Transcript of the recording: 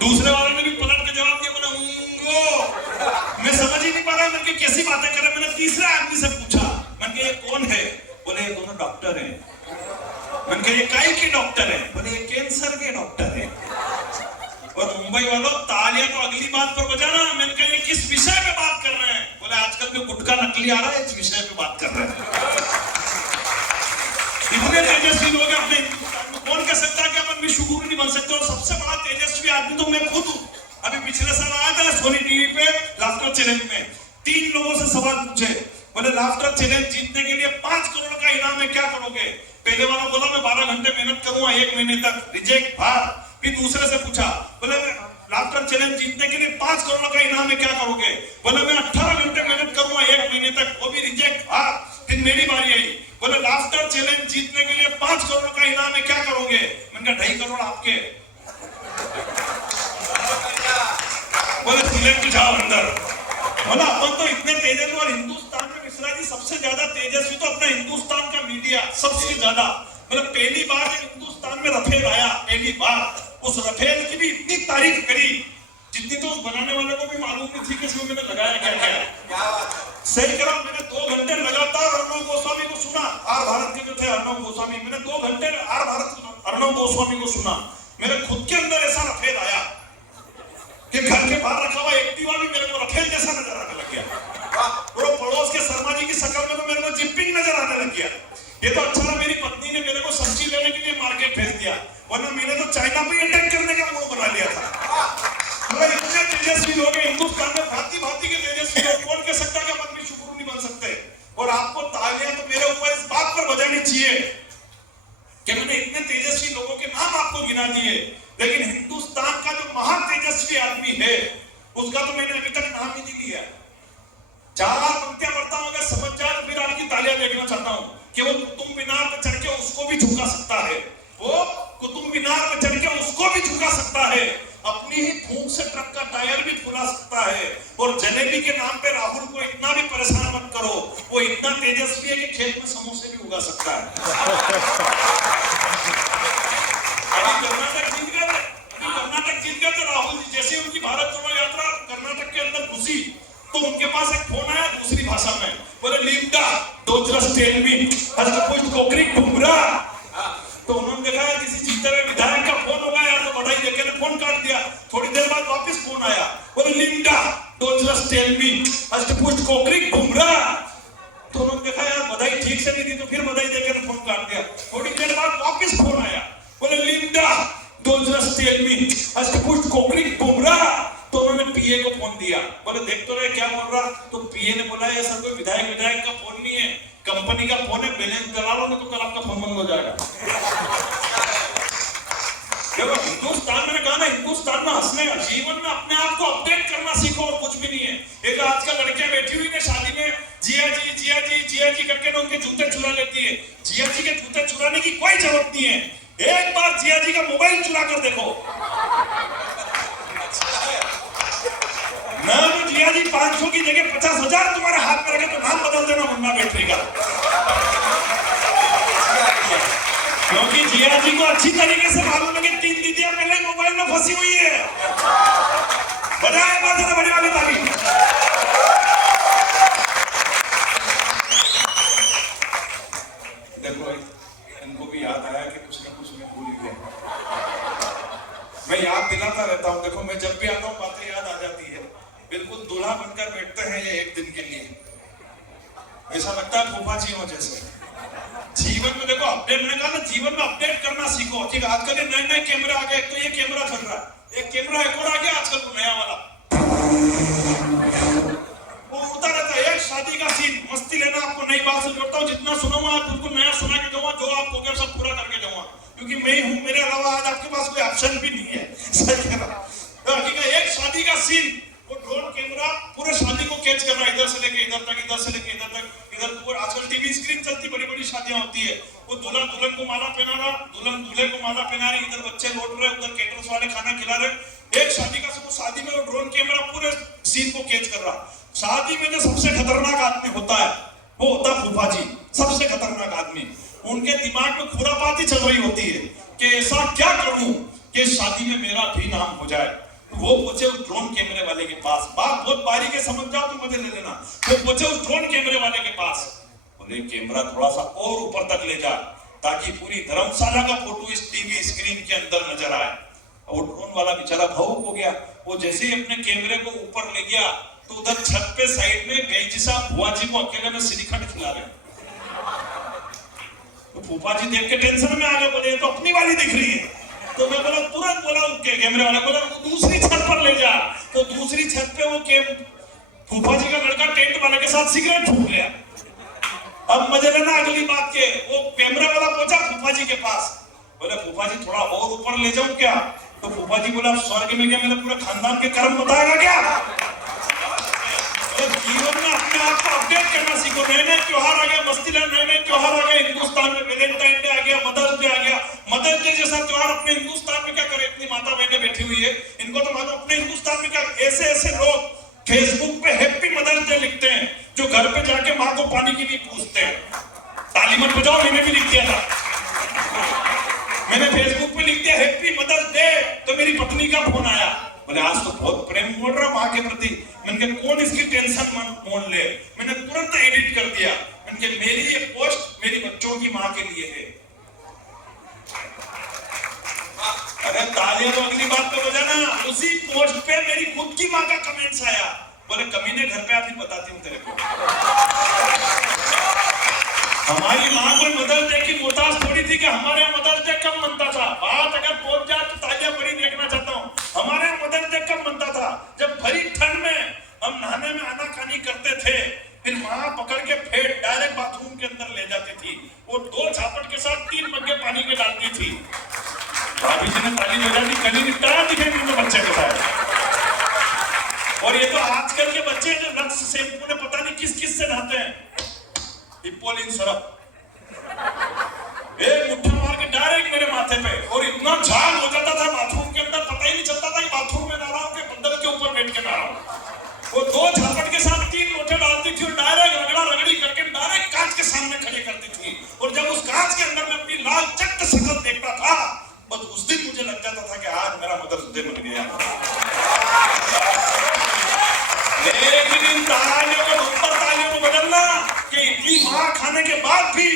दूसरे वाले ने भी पलट के जवाब दिया, बोला मैं समझ ही नहीं पा रहा मैंने कैसी बातें कर रहे। मैंने तीसरे आदमी से पूछा, मैंने ये कौन है? बोले ये दोनों डॉक्टर हैं। मैंने ये काहे के डॉक्टर हैं? बोले ये कैंसर के डॉक्टर हैं। और मुंबई वालों तालियां तो अगली बात पर बजाना। मैंने कहा ये किस विषय पे बात कर रहे हैं? बोले आजकल जो गुटखा नकली आ रहा है इस विषय पे बात कर रहे हैं। इतने तेजस्वी लोग अपने हिंदुस्तान में, कौन कह सकता है कि अपन विश्वगुरु नहीं बन सकते? और सबसे बड़ा तेजस्वी आदमी तो मैं खुद हूँ। अभी पिछले साल आया था सोनी टीवी पे लाफ्टर चैलेंज में, 3 लोगों से सवाल पूछे। बोले लाफ्टर चैलेंज जीतने के लिए 5 करोड़ का इनाम है, क्या करोगे? पहले वाला बोला मैं 12 घंटे मेहनत करूंगा 1 महीने तक, रिजेक्ट भाग। फिर दूसरे से पूछा, बोले लाफ्टर चैलेंज जीतने के लिए 5 करोड़ का इनाम है, क्या करोगे? बोले मैं 18 घंटे मेहनत करूंगा 1 महीने तक, वो भी रिजेक्ट भाग। फिर मेरी बारी आई, बोले लाफ्टर चैलेंज जीतने के लिए 5 करोड़ का इनाम है, क्या करोगे? मैंने कहा 2.5 करोड़ आपके। बोले सिलेक्ट जाओ अंदर। बोला अपन तो इतने तेजस्वी, और हिंदुस्तान में मिश्रा जी सबसे ज्यादा तेजस्वी तो अपना हिंदुस्तान का मीडिया सबसे ज्यादा। मतलब पहली बार जब हिंदुस्तान में रफेल आया, पहली बार उस रफेल की भी इतनी तारीफ करी जितनी तो उस बनाने वाले को भी मालूम नहीं थी कि इसमें मैंने लगाया क्या क्या। सही करा, मैंने 2 घंटे लगातार अर्णव गोस्वामी को सुना। आर भारत के जो थे अर्णव गोस्वामी, मैंने 2 घंटे आर भारत अर्णव गोस्वामी को सुना। मेरे खुद के अंदर ऐसा रफेल आया कि घर के बाहर रखा हुआ एक्टिवा भी मेरे को रफेल जैसा नजर आने लग गया। और पड़ोस के शर्मा जी की शक्ल में तो मेरे को जिपिंग नजर आने लग गया। ये तो अच्छा, मेरी पत्नी ने मेरे को सब्जी लेने के लिए मार्केट भेज दिया, वरना मैंने तो चाइना पे अटैक करने का मूड बना लिया था। मगर इतने तेजस्वी लोग हैं हिंदुस्तान में, भांति भांति के तेजस्वी लोग, कौन कह सकता कि अपन विश्वगुरु नहीं बन सकते? और आपको तालियां तो मेरे ऊपर इस बात पर बजानी चाहिए कि मैंने इतने तेजस्वी लोगों के नाम आपको गिना दिए, लेकिन हिंदुस्तान का जो महान तेजस्वी आदमी है उसका तो मैंने अभी तक नाम ही नहीं लिया। 4 पंक्तियां पढ़ता हूं, अगर समझ जाए तो फिर आपकी तालियां देखना चाहता हूं कि वो कुतुब मीनार पर चढ़ के उसको भी झुका सकता है। वो कुतुब मीनार पर चढ़ के उसको भी झुका सकता है। अपनी ही फूंक से ट्रक का टायर भी फुला सकता है। और जलेबी के नाम पे राहुल को इतना भी परेशान मत करो, वो इतना तेजस्वी है कि खेत में समोसे भी उगा सकता है। अभी कर्नाटक जीत गए तो राहुल जी जैसे उनकी भारत जोड़ो यात्रा कर्नाटक के अंदर घुसी तो उनके पास एक फोन आया दूसरी भाषा में। बोले लिंडा डोजरस टेल मी हज पुष्ट कोकरी कुमरा। तो उन्होंने देखा किसी जीते हुए विधायक का फोन होगा यार, तो बधाई देके ने फोन काट दिया। थोड़ी देर बाद वापस फोन आया, बोले लिंडा डोजरस टेल मी हज पुष्ट कोकरी कुमरा। तो उन्होंने देखा यार बधाई ठीक से नहीं दी, तो फिर बधाई देके ने फोन काट दिया। थोड़ी देर बाद वापस फोन आया, बोले लिंडा डोजरस टेल मी हज पुष्ट कोकरी कुमरा। तो उन्होंने पीए को फोन दिया, बोले देख तो रहे क्या बोल रहा। तो पीए ने बोला ये सर कोई विधायक का फोन नहीं है, कंपनी का फोन है, बैलेंस करा लो नहीं तो कल आपका फोन बंद हो जाएगा। देखो हिंदुस्तान, मैंने कहा ना हिंदुस्तान में हंसने का, जीवन में अपने आप को अपडेट करना सीखो और कुछ भी नहीं है। ये जो आजकल लड़कियां बैठी हुई है शादी में जिया जी करके ना उनके जूते चुरा लेती है। जिया जी के जूते चुराने की कोई जरूरत नहीं है। एक बार जिया जी का मोबाइल चुरा कर देखो। नाम जिया जी 500 की जगह 50,000 तुम्हारे हाथ में रखे तो नाम बदल देना मुन्ना बैटरी का। क्योंकि जिया जी को अच्छी तरीके से मालूम है कि 3 दीदियां पहले मोबाइल में फंसी हुई है। बजाए बात बड़ी वाली ताली। देखो इनको भी याद आया कि कुछ ना कुछ मैं भूल गया। मैं याद दिलाता रहता हूँ। देखो मैं जब भी आता हूँ बातें याद आ जाती है। बिल्कुल दूल्हा बनकर बैठते हैं ये एक दिन के लिए, ऐसा लगता है फूफा जी हो जैसे। जीवन में देखो अपडेट, मैंने कहा ना जीवन में अपडेट करना सीखो। ठीक है, आजकल ये नए कैमरा आ गए, तो ये कैमरा चल रहा है, एक कैमरा एक और आ गया आजकल को नया वाला, वो उड़ता रहता है। एक शादी का सीन मस्ती लेना, आपको नई बात से जोड़ता हूँ, जितना सुनाऊंगा आप बिल्कुल नया सुना के जाऊंगा, जो आप हो गया सब पूरा करके जाऊंगा, क्योंकि मैं ही हूँ, मेरे अलावा आज आपके पास कोई ऑप्शन भी नहीं है। सही कह रहा। ठीक है, एक शादी का सीन, वो ड्रोन कैमरा पूरे शादी को कैच कर रहा है, इधर से लेके इधर तक, इधर से लेके इधर तक, इधर ऊपर। आजकल टीवी स्क्रीन चलती, बड़ी बड़ी शादियां होती है। वो दुल्हन दुल्हन को माला पहना रहा, दुल्हन दूल्हे को माला पहना रही, इधर बच्चे लौट रहे, उधर केटरर्स वाले खाना खिला रहे। एक शादी का सब शादी में वो ड्रोन कैमरा पूरे सीन को कैच कर रहा। शादी में जो सबसे खतरनाक आदमी होता है वो होता है फूफा जी, सबसे खतरनाक आदमी। उनके दिमाग में खुरापाती चल रही होती है कि ऐसा क्या करूं कि शादी में मेरा भी नाम हो जाए। वो पहुंचे उस ड्रोन कैमरे वाले के पास, बात बहुत बारीक समझ जाओ तो मुझे ले लेना। वो पहुंचे उस ड्रोन कैमरे वाले के पास, बोले कैमरा थोड़ा सा और ऊपर तक ले जा ताकि पूरी धर्मशाला का फोटो इस टीवी स्क्रीन के अंदर नजर आए। वो ड्रोन वाला बेचारा भावुक हो गया। वो जैसे ही अपने कैमरे को ऊपर ले गया तो उधर छत पे साइड में बेंच साहब बुआ जी को अकेले में श्रीखंड खिला रहे। तो फूफा जी देख के टेंशन में आ गए, बोले तो अपनी वाली दिख रही है। तो मैं बोला, तुरंत बोला उनके कैमरे वाला, बोला वो दूसरी छत पर ले जा। तो दूसरी छत पे वो फूफा जी का लड़का टेंट वाले के साथ सिगरेट फूंक गया। अब मजे लेना अगली बात के, वो कैमरा वाला पहुंचा फूफा जी के पास, बोले फूफा जी थोड़ा और ऊपर ले जाऊं क्या? तो फूफा जी बोला, स्वर्ग में क्या मेरे पूरे खानदान के कर्म बताएगा क्या? तो जीवन में अपने आप को अपडेट करना सीखो। नए नए त्योहार आ गया, मस्ती लेना, नए नए त्योहार आ गए हिंदुस्तान में। वैलेंटाइन डे आ गया, मदर्स डे आ गया। मदर्स डे जैसा त्योहार अपने हिंदुस्तान में क्या करे? इतनी माता बहनें बैठी हुई है, इनको तो मालूम अपने हिंदुस्तान में क्या। ऐसे ऐसे लोग फेसबुक पे हैप्पी मदर्स डे लिखते हैं जो घर पे जाके माँ को पानी के लिए पूछते हैं। ताली मत बजाओ, मैंने भी लिख दिया था। मैंने फेसबुक पे लिख दिया हैप्पी मदर्स डे, तो मेरी पत्नी का फोन आया, बोले आज तो बहुत प्रेम बोल रहा माँ के प्रति। मैंने कहा कौन इसकी टेंशन मोल ले। मैंने तुरंत एडिट कर दिया, मैंने कहा मेरी ये पोस्ट मेरी बच्चों की माँ के लिए है। अरे तालियां तो अगली बात पे बजाना। उसी पोस्ट पे मेरी खुद की माँ का कमेंट्स आया, बोले कमीने घर पे आती बताती हूँ तेरे को। हमारी माँ कोई मदर्स डे की मोहताज थोड़ी थी कि हमारे यहाँ मदर्स डे कब मनता था। बात अगर पहुंच जाए तो तालियां बड़ी देखना चाहता हूँ। हमारे यहाँ मदर्स डे कब मनता था? जब भरी ठंड में हम नहाने में आनाकानी करते थे, फिर माँ पकड़ के फेंट डायरेक्ट बाथरूम के अंदर ले जाती थी। वो 2 झापट के साथ 3 मग्गे पानी के डालती थी। भाभी जी ने ताली बजा दी, कली निपटाया दिखेंगे उन्हें बच्चे के साथ। और ये तो आजकल के बच्चे जो लक्स शैम्पू ने पता नहीं किस किस से नहाते हैं, हिप्पोलिन सरफ एक मुट्ठी मार के डायरेक्ट मेरे माथे पे, और इतना झाग हो जाता था बाथरूम के अंदर, पता ही नहीं चलता था कि बाथरूम में नहा रहा हूं कि बंदर के ऊपर बैठ के नहा रहा हूं। वो 2 झापट के साथ 3 लोटे डालती थी और डायरेक्ट रगड़ा रगड़ी करके डायरेक्ट कांच के सामने खड़े करती थी। और जब उस कांच के अंदर में अपनी लाल चट्ट शक्ल देखता था, बस उस दिन मुझे लग जाता था कि आज मेरा मदर्स डे बन गया। लेकिन इन तालियों को ऊपर तालियों को बदलना कि इतनी मार खाने के बाद भी